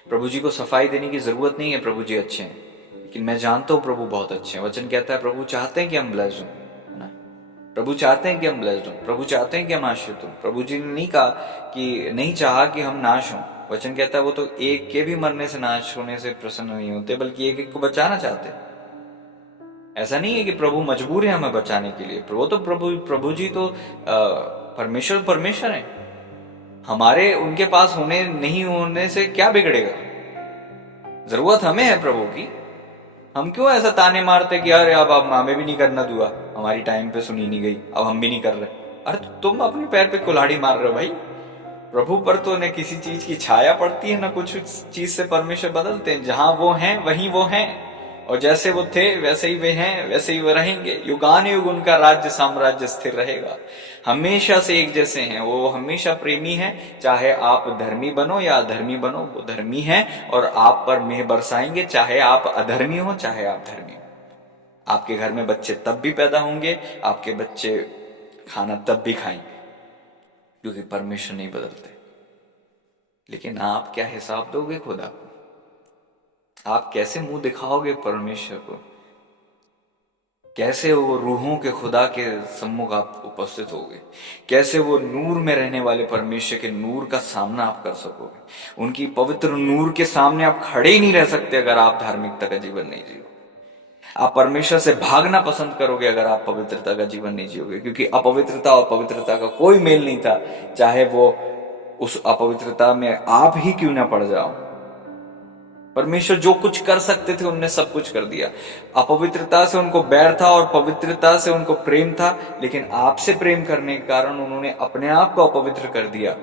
प्रभु जी को सफाई देने की जरूरत नहीं है, प्रभु जी अच्छे हैं। लेकिन मैं जानता हूं प्रभु बहुत अच्छे हैं। वचन कहता है प्रभु चाहते हैं कि हम ब्लेस्ड हों, है ना। प्रभु चाहते हैं कि हम ब्लेस्ड हों। प्रभु चाहते हैं कि हम आशीषित हों। प्रभु जी ने नहीं कहा कि नहीं चाहा कि हम नाश हों। वचन कहता है वो तो एक के भी मरने से, नाश होने से प्रसन्न नहीं होते, बल्कि एक एक को बचाना चाहते हैं। ऐसा नहीं है कि प्रभु मजबूर है हमें बचाने के लिए। प्रभु जी तो परमेश्वर है। हमारे उनके पास होने नहीं होने से क्या बिगड़ेगा? जरूरत हमें है प्रभु की। हम क्यों ऐसा ताने मारते कि अरे अब हमें भी नहीं करना दुआ, हमारी टाइम पे सुनी नहीं गई, अब हम भी नहीं कर रहे। अरे तुम अपने पैर पे कुल्हाड़ी मार रहे हो भाई। प्रभु पर तो न किसी चीज की छाया पड़ती है, न कुछ चीज से परमेश्वर बदलते हैं। जहां वो हैं वहीं वो हैं, और जैसे वो थे वैसे ही वे हैं, वैसे ही वो रहेंगे। युगानुयुग उनका राज्य साम्राज्य स्थिर रहेगा। हमेशा से एक जैसे हैं वो, हमेशा प्रेमी हैं। चाहे आप धर्मी बनो या अधर्मी बनो, वो धर्मी हैं और आप पर मेह बरसाएंगे, चाहे आप अधर्मी हो चाहे आप धर्मी हो। आपके घर में बच्चे तब भी पैदा होंगे, आपके बच्चे खाना तब भी खाएंगे, क्योंकि परमेश्वर नहीं बदलते। लेकिन आप क्या हिसाब दोगे खुदा को? आप कैसे मुंह दिखाओगे परमेश्वर को? कैसे वो रूहों के खुदा के सम्मुख आप उपस्थित होगे? कैसे वो नूर में रहने वाले परमेश्वर के नूर का सामना आप कर सकोगे? उनकी पवित्र नूर के सामने आप खड़े ही नहीं रह सकते अगर आप धार्मिकता का जीवन नहीं जियोगे। आप परमेश्वर से भागना पसंद करोगे अगर आप पवित्रता का जीवन नहीं जियोगे, क्योंकि अपवित्रता और पवित्रता का कोई मेल नहीं था। चाहे वो उस अपवित्रता में आप ही क्यों ना पड़ जाओ, परमेश्वर जो कुछ कर सकते थे उनने सब कुछ कर दिया। अपवित्रता से उनको बैर था और पवित्रता से उनको प्रेम था, लेकिन आपसे प्रेम करने के कारण उन्होंने अपने आप को अपवित्र कर दिया।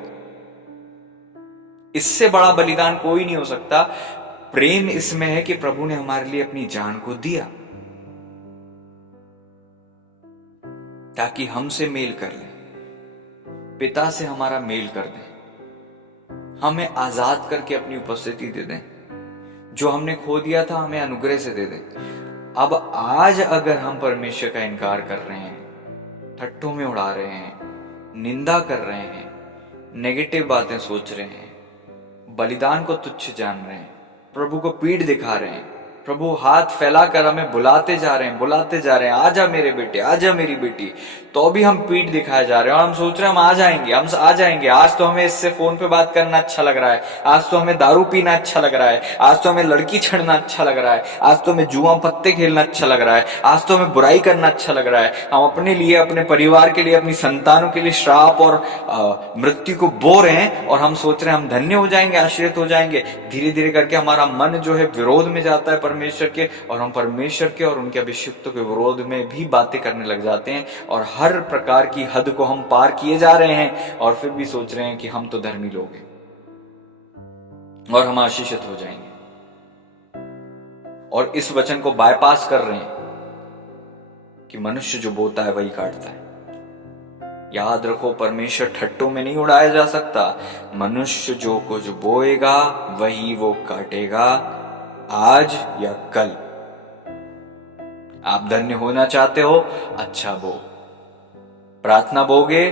इससे बड़ा बलिदान कोई नहीं हो सकता। प्रेम इसमें है कि प्रभु ने हमारे लिए अपनी जान को दिया ताकि हमसे मेल कर ले, पिता से हमारा मेल कर दे, हमें आजाद करके अपनी उपस्थिति दे दें। जो हमने खो दिया था हमें अनुग्रह से दे दे। अब आज अगर हम परमेश्वर का इनकार कर रहे हैं, ठट्ठों में उड़ा रहे हैं, निंदा कर रहे हैं, नेगेटिव बातें सोच रहे हैं, बलिदान को तुच्छ जान रहे हैं, प्रभु को पीठ दिखा रहे हैं, प्रभु हाथ फैलाकर हमें बुलाते जा रहे हैं, बुलाते जा रहे हैं, आजा मेरे बेटे, आजा मेरी बेटी, तो भी हम पीठ दिखाए जा रहे हैं और हम सोच रहे हैं हम आ जाएंगे, हम आ जाएंगे। आज तो हमें इससे फोन पे बात करना अच्छा लग रहा है, आज तो हमें दारू पीना अच्छा लग रहा है, आज तो हमें लड़की छेड़ना अच्छा लग रहा है, आज तो हमें जुआ पत्ते खेलना अच्छा लग रहा है, आज तो हमें बुराई करना अच्छा लग रहा है। हम अपने लिए, अपने परिवार के लिए, अपनी संतानों के लिए श्राप और मृत्यु को बो रहे हैं और हम सोच रहे हैं हम धन्य हो जाएंगे, आश्रित हो जाएंगे। धीरे धीरे करके हमारा मन जो है विरोध में जाता है परमेश्वर के, और हम परमेश्वर के और उनके अभिषिक्तों के विरोध में भी बातें करने लग जाते हैं और हर प्रकार की हद को हम पार किए जा रहे हैं और फिर भी सोच रहे हैं कि हम तो धर्मी लोग हैं और हम आशीषित हो जाएंगे, और इस वचन को बायपास कर रहे हैं कि मनुष्य जो बोता है वही काटता है। याद रखो, परमेश्वर ठट्टों में नहीं उड़ाया जा सकता। मनुष्य जो कुछ बोएगा वही वो काटेगा, आज या कल। आप धन्य होना चाहते हो, अच्छा बो, प्रार्थना बोगे,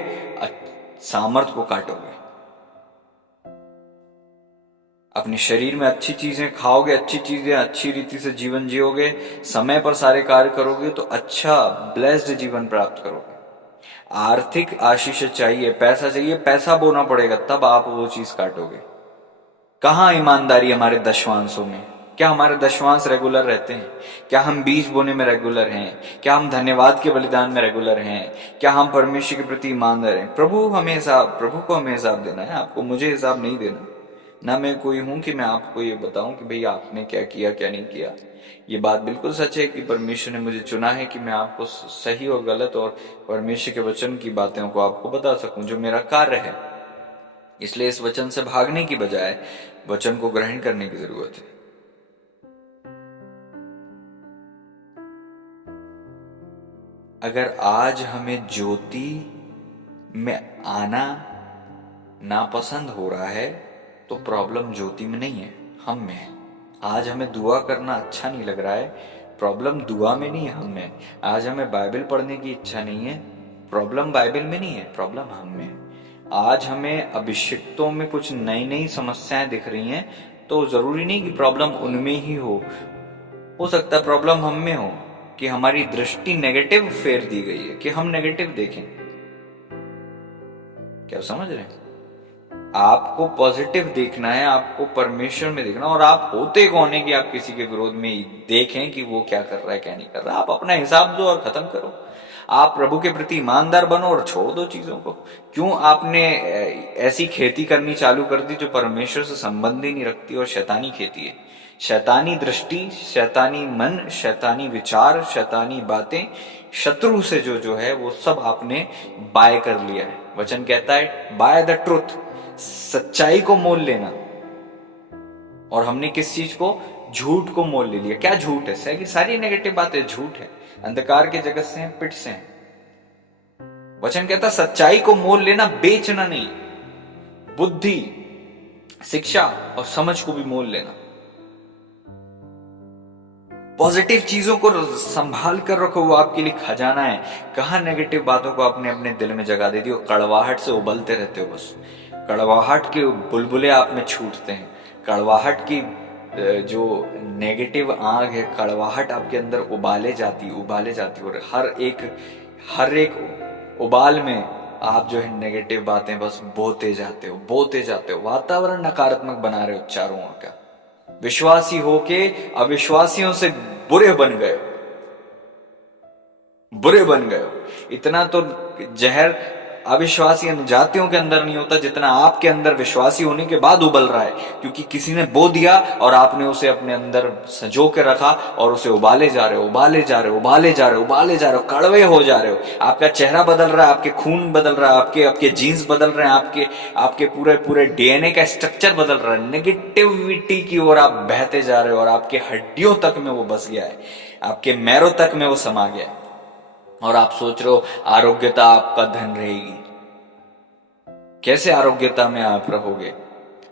सामर्थ को काटोगे। अपने शरीर में अच्छी चीजें खाओगे, अच्छी चीजें अच्छी रीति से जीवन जियोगे, समय पर सारे कार्य करोगे तो अच्छा ब्लेस्ड जीवन प्राप्त करोगे। आर्थिक आशीष चाहिए, पैसा चाहिए, पैसा बोना पड़ेगा तब आप वो चीज काटोगे। कहां ईमानदारी हमारे दशवांशों में? क्या हमारे दशवांश रेगुलर रहते हैं? क्या हम बीज बोने में रेगुलर हैं? क्या हम धन्यवाद के बलिदान में रेगुलर हैं? क्या हम परमेश्वर के प्रति ईमानदार हैं? प्रभु को हमें हिसाब देना है, आपको मुझे हिसाब नहीं देना। ना मैं कोई हूं कि मैं आपको ये बताऊं कि भाई आपने क्या किया क्या नहीं किया। ये बात बिल्कुल सच है कि परमेश्वर ने मुझे चुना है कि मैं आपको सही और गलत और परमेश्वर के वचन की बातों को आपको बता सकूं, जो मेरा कार्य है। इसलिए इस वचन से भागने की बजाय वचन को ग्रहण करने की जरूरत है। अगर आज हमें ज्योति में आना नापसंद हो रहा है तो प्रॉब्लम ज्योति में नहीं है, हम में है। आज हमें दुआ करना अच्छा नहीं लग रहा है, प्रॉब्लम दुआ में नहीं है, हम में। आज हमें बाइबल पढ़ने की इच्छा नहीं है, प्रॉब्लम बाइबल में नहीं है, प्रॉब्लम हम में। आज हमें अभिषिक्तों में कुछ नई नई समस्याएं दिख रही हैं, तो जरूरी नहीं कि प्रॉब्लम उनमें ही हो सकता है प्रॉब्लम हम में हो कि हमारी दृष्टि नेगेटिव फेर दी गई है, कि हम नेगेटिव देखें। क्या समझ रहे हैं? आपको पॉजिटिव देखना है, आपको परमेश्वर में देखना, और आप होते कौन है कि आप किसी के विरोध में देखें कि वो क्या कर रहा है क्या नहीं कर रहा। आप अपना हिसाब दो और खत्म करो। आप प्रभु के प्रति ईमानदार बनो और छोड़ दो चीजों को। क्यों आपने ऐसी खेती करनी चालू कर दी जो परमेश्वर से संबंध ही नहीं रखती और शैतानी खेती है? शैतानी दृष्टि, शैतानी मन, शैतानी विचार, शैतानी बातें, शत्रु से जो है वो सब आपने बाय कर लिया है। वचन कहता है बाय द ट्रुथ, सच्चाई को मोल लेना। और हमने किस चीज को? झूठ को मोल ले लिया। क्या झूठ है? कि सारी नेगेटिव बातें झूठ है, अंधकार के जगत से हैं, पिट से हैं। वचन कहता सच्चाई को मोल लेना, बेचना नहीं। बुद्धि, शिक्षा और समझ को भी मोल लेना। पॉजिटिव चीजों को संभाल कर रखो, वो आपके लिए खजाना है। कहां नेगेटिव बातों को आपने अपने दिल में जगा दे दी, कड़वाहट से उबलते रहते हो। बस कड़वाहट के बुलबुले आप में छूटते हैं। कड़वाहट की जो नेगेटिव आग है, कड़वाहट आपके अंदर उबाले जाती और हर एक उबाल में आप जो है नेगेटिव बातें बस बोते जाते हो। वातावरण नकारात्मक बना रहे हो चारों ओर का। विश्वासी होके अविश्वासियों से बुरे बन गए। इतना तो जहर अविश्वासी जातियों के अंदर नहीं होता जितना आपके अंदर विश्वासी होने के बाद उबल रहा है, क्योंकि किसी ने बो दिया और आपने उसे अपने अंदर सजो के रखा और उसे उबाले जा रहे हो, कड़वे हो जा रहे हो। आपका चेहरा बदल रहा है, आपके खून बदल रहा है, आपके जीन्स बदल रहे हैं, आपके पूरे डीएनए का स्ट्रक्चर बदल रहा है। नेगेटिविटी की ओर आप बहते जा रहे हो और आपके हड्डियों तक में वो बस गया है, आपके मैरों तक में वो समा गया है। और आप सोच रहे हो आरोग्यता आपका धन रहेगी। कैसे आरोग्यता में आप रहोगे?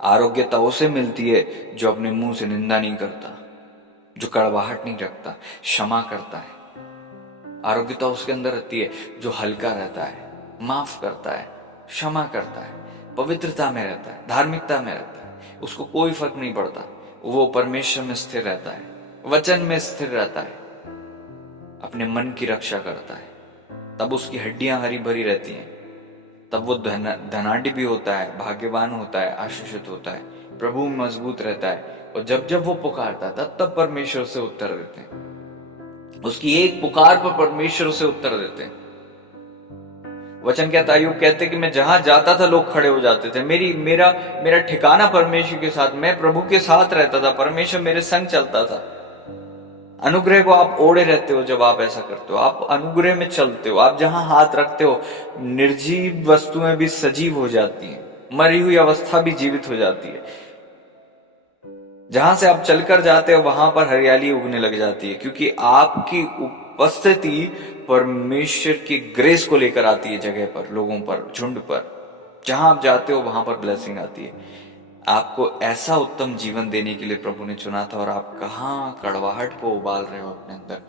आरोग्यता उसे मिलती है जो अपने मुंह से निंदा नहीं करता, जो कड़वाहट नहीं रखता, क्षमा करता है। आरोग्यता उसके अंदर रहती है जो हल्का रहता है, माफ करता है, क्षमा करता है, पवित्रता में रहता है, धार्मिकता में रहता है। उसको कोई फर्क नहीं पड़ता, वो परमेश्वर में स्थिर रहता है, वचन में स्थिर रहता है, अपने मन की रक्षा करता है। तब उसकी हड्डियां हरी भरी रहती हैं, तब वो धनाढ्य भी होता है, भाग्यवान होता है, आशीषित होता है, प्रभु में मजबूत रहता है। और जब वो पुकारता है तब परमेश्वर से उत्तर देते हैं। उसकी एक पुकार पर परमेश्वर से उत्तर देते हैं। वचन कहता है, अय्यूब कहते कि मैं जहां जाता था लोग खड़े हो जाते थे। मेरा ठिकाना परमेश्वर के साथ, मैं प्रभु के साथ रहता था, परमेश्वर मेरे संग चलता था। अनुग्रह को आप ओढ़े रहते हो जब आप ऐसा करते हो, आप अनुग्रह में चलते हो। आप जहां हाथ रखते हो निर्जीव वस्तुएं भी सजीव हो जाती हैं, मरी हुई अवस्था भी जीवित हो जाती है। जहां से आप चलकर जाते हो वहां पर हरियाली उगने लग जाती है, क्योंकि आपकी उपस्थिति परमेश्वर की ग्रेस को लेकर आती है जगह पर, लोगों पर, झुंड पर। जहां आप जाते हो वहां पर ब्लेसिंग आती है। आपको ऐसा उत्तम जीवन देने के लिए प्रभु ने चुना था, और आप कहां कड़वाहट को उबाल रहे हो अपने अंदर,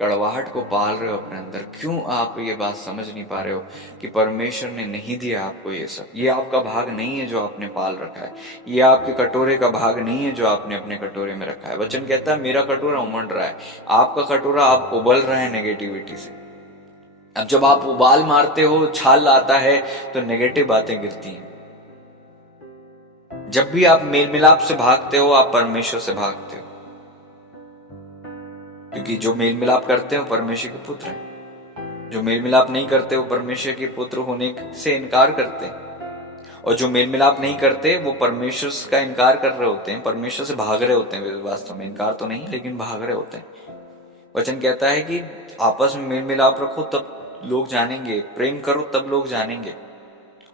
कड़वाहट को पाल रहे हो अपने अंदर। क्यों आप ये बात समझ नहीं पा रहे हो कि परमेश्वर ने नहीं दिया आपको ये सब? ये आपका भाग नहीं है जो आपने पाल रखा है, ये आपके कटोरे का भाग नहीं है जो आपने अपने कटोरे में रखा है। वचन कहता है मेरा कटोरा उमड़ रहा है, आपका कटोरा आप उबल रहे हैं नेगेटिविटी से। अब जब आप उबाल मारते हो, छाल आता है, तो नेगेटिव बातें गिरती हैं। जब भी आप मेल मिलाप से भागते हो, आप परमेश्वर से भागते हो, क्योंकि जो मेल मिलाप करते हो परमेश्वर के पुत्र हैं। जो मेल मिलाप नहीं करते हो परमेश्वर के पुत्र होने से इनकार करते हैं, और जो मेल मिलाप नहीं करते वो परमेश्वर का इनकार कर रहे होते हैं, परमेश्वर से भाग रहे होते हैं। वास्तव में इनकार तो नहीं, लेकिन भाग रहे होते हैं। वचन कहता है कि आपस में मेल मिलाप रखो तब लोग जानेंगे, प्रेम करो तब लोग जानेंगे।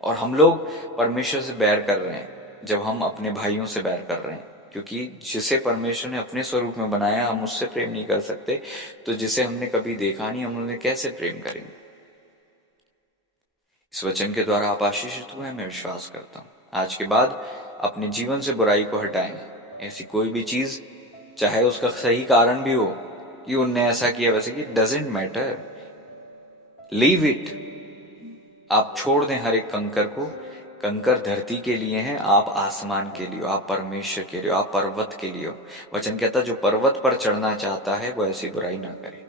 और हम लोग परमेश्वर से बैर कर रहे हैं जब हम अपने भाइयों से बैर कर रहे हैं, क्योंकि जिसे परमेश्वर ने अपने स्वरूप में बनाया हम उससे प्रेम नहीं कर सकते, तो जिसे हमने कभी देखा नहीं हम उन्हें कैसे प्रेम करेंगे? इस वचन के द्वारा आप आशीषित हुए, मैं विश्वास करता हूं। आज के बाद अपने जीवन से बुराई को हटाएं। ऐसी कोई भी चीज, चाहे उसका सही कारण भी हो कि उनने ऐसा किया वैसे कि, डजेंट मैटर, लीव इट। आप छोड़ दें हर एक कंकर को। कंकर धरती के लिए हैं, आप आसमान के लिए हो, आप परमेश्वर के लिए हो, आप पर्वत के लिए हो। वचन कहता जो पर्वत पर चढ़ना चाहता है वो ऐसी बुराई ना करे।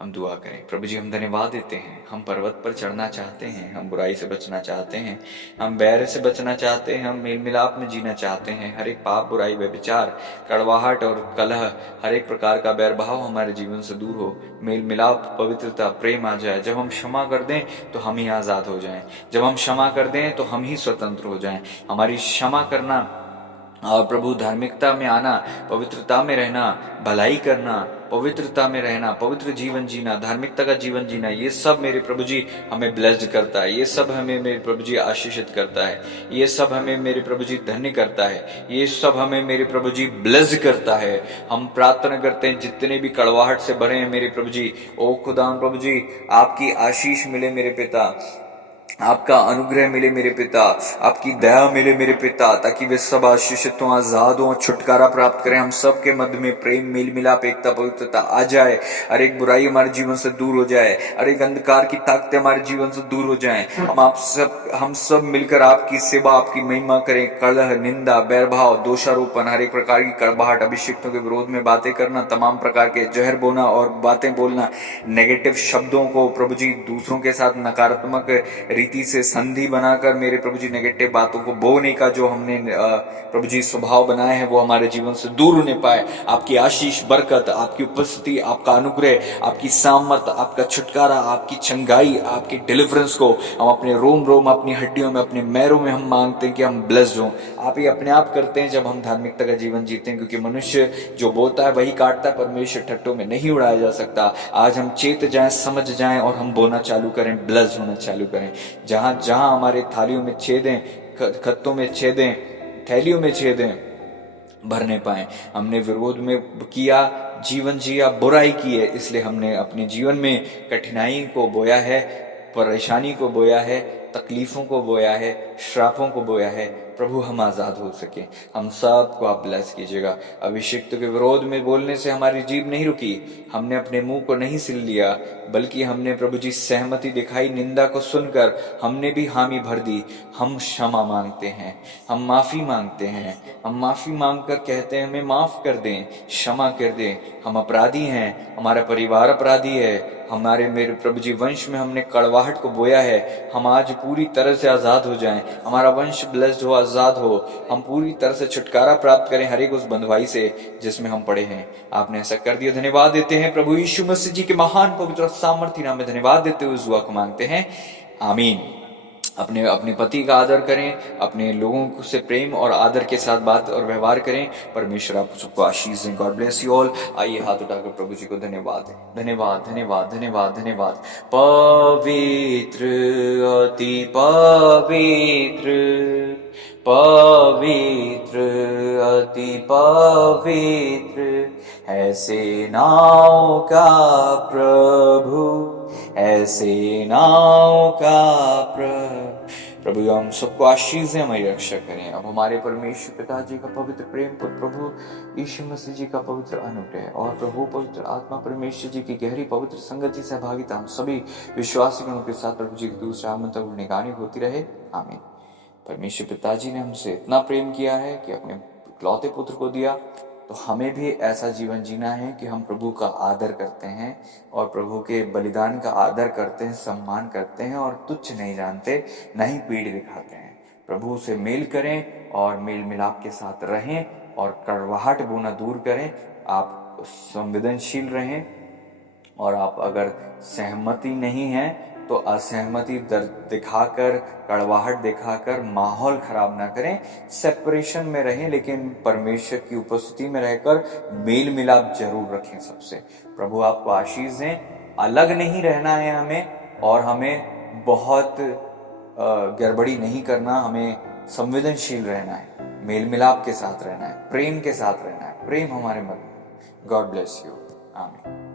हम दुआ करें। प्रभु जी हम धन्यवाद देते हैं, हम पर्वत पर चढ़ना चाहते हैं, हम बुराई से बचना चाहते हैं, हम बैर से बचना चाहते हैं, हम मेल मिलाप में जीना चाहते हैं। हर एक पाप, बुराई, व्यभिचार, कड़वाहट और कलह, हर एक प्रकार का बैर भाव हमारे जीवन से दूर हो। मेल मिलाप, पवित्रता, प्रेम आ जाए। जब हम क्षमा कर दें तो हम ही आजाद हो जाएं, जब हम क्षमा कर दें तो हम ही स्वतंत्र हो जाएं। हमारी क्षमा करना और प्रभु धार्मिकता में आना, पवित्रता में रहना, भलाई करना, पवित्रता में रहना, पवित्र जीवन जीना, धार्मिकता का जीवन जीना, ये सब मेरे प्रभु जी हमें ब्लेस्ड करता है। ये सब हमें मेरे प्रभु जी आशीषित करता है। ये सब हमें मेरे प्रभु जी धन्य करता है। ये सब हमें मेरे प्रभु जी ब्लेस्ड करता है। हम प्रार्थना करते हैं जितने भी कड़वाहट से भरे हैं मेरे प्रभु जी, ओ खुदा प्रभु जी, आपकी आशीष मिले मेरे पिता, आपका अनुग्रह मिले मेरे पिता, आपकी दया मिले मेरे पिता, ताकि वे सब आशीषित हों, आजाद हों, छुटकारा प्राप्त करें। हम सब के मध्य में प्रेम, मेल मिलाप, एकता, पवित्रता आ जाए। हर एक बुराई हमारे जीवन से दूर हो जाए। हर एक अंधकार की ताकतें हमारे जीवन से दूर हो जाएं। हम सब मिलकर आपकी सेवा, आपकी महिमा करें। कलह, निंदा, बैरभाव, दोषारोपण, हर एक प्रकार की कड़वाहट, अभिषिक्तों के विरोध में बातें करना, तमाम प्रकार के जहर बोना और बातें बोलना, नेगेटिव शब्दों को प्रभु जी दूसरों के साथ नकारात्मक रीति से संधि बनाकर मेरे प्रभु जी नेगेटिव बातों को बोने का जो हमने प्रभु जी स्वभाव बनाए हैं, वो हमारे जीवन से दूर होने पाए। आपकी आशीष, बरकत, आपकी उपस्थिति, आपका अनुग्रह, आपकी सामर्थ, आपका छुटकारा, आपकी चंगाई, आपकी डिलीवरेंस को हम अपने रोम रोम, अपनी हड्डियों में, अपने मैरों में हम मांगते हैं कि हम ब्लेस्ड हों। आप ही अपने आप करते हैं जब हम धार्मिकता का जीवन जीते हैं, क्योंकि मनुष्य जो बोता है वही काटता है, परमेश्वर ठट्टों में नहीं उड़ाया जा सकता। आज हम चेत जाएं, समझ जाएं और हम बोना चालू करें, ब्लेस्ड होना चालू करें। जहां जहां हमारे थालियों में छेदें, खत्तों में छेदें, थैलियों में छेदें भरने पाए। हमने विरोध में किया, जीवन जिया, बुराई की है, इसलिए हमने अपने जीवन में कठिनाई को बोया है, परेशानी को बोया है, तकलीफों को बोया है, श्रापों को बोया है। प्रभु हम आजाद हो सके। हम सबको आप ब्लेस कीजिएगा। अभिषिक्त के विरोध में बोलने से हमारी जीभ नहीं रुकी, हमने अपने मुंह को नहीं सिल लिया, बल्कि हमने प्रभु जी सहमति दिखाई। निंदा को सुनकर हमने भी हामी भर दी। हम क्षमा मांगते हैं, हम माफी मांगते हैं। हम माफी मांगकर कहते हैं हमें माफ कर दें, क्षमा कर दें। हम अपराधी हैं, हमारा परिवार अपराधी है, हमारे मेरे प्रभु जी वंश में हमने कड़वाहट को बोया है। हम आज पूरी तरह से आजाद हो जाएं, हमारा वंश ब्लेस्ड हो, आजाद हो। हम पूरी तरह से छुटकारा प्राप्त करें हर एक उस बंधुआई से जिसमें हम पड़े हैं। आपने ऐसा कर दिया, धन्यवाद देते हैं। प्रभु यीशु मसीह जी के महान पवित्र सामर्थी नाम में धन्यवाद देते हुए इस दुआ को मांगते हैं, आमीन। अपने पति का आदर करें, अपने लोगों से प्रेम और आदर के साथ बात और व्यवहार करें। परमेश्वर आप सबको आशीष दें। God bless you all. आइए हाथ उठाकर प्रभु जी को धन्यवाद दें। धन्यवाद, धन्यवाद, धन्यवाद, धन्यवाद। पवित्र, अति पवित्र, पवित्र, अति पवित्र है सेनाओं का प्रभु, ऐसे नाव का प्रभु हम सबको आशीष दें, हमारी रक्षा करें। अब हमारे परमेश्वर पिताजी का पवित्र प्रेम, प्रभु यीशु मसीह जी का पवित्र अनुग्रह और प्रभु पवित्र आत्मा परमेश्वर जी की गहरी पवित्र संगति सहभागिता हम सभी विश्वासियों के साथ प्रभु जी की दूसरे आगमन तक निगानी होती रहे, आमीन। परमेश्वर पिताजी ने हमसे इतना प्रेम किया है कि अपने इकलौते पुत्र को दिया, तो हमें भी ऐसा जीवन जीना है कि हम प्रभु का आदर करते हैं और प्रभु के बलिदान का आदर करते हैं, सम्मान करते हैं और तुच्छ नहीं जानते, न ही पीड़ दिखाते हैं। प्रभु से मेल करें और मेल मिलाप के साथ रहें और कड़वाहट बोना दूर करें। आप संवेदनशील रहें और आप अगर सहमति नहीं है तो असहमति दिखाकर, कड़वाहट दिखाकर माहौल खराब ना करें। सेपरेशन में रहें, लेकिन परमेश्वर की उपस्थिति में रहकर मेल मिलाप जरूर रखें सबसे। प्रभु आपको आशीष दें। अलग नहीं रहना है हमें, और हमें बहुत गड़बड़ी नहीं करना, हमें संवेदनशील रहना है, मेल मिलाप के साथ रहना है, प्रेम के साथ रहना है। प्रेम हमारे मन में। गॉड ब्लेस यू, आमीन।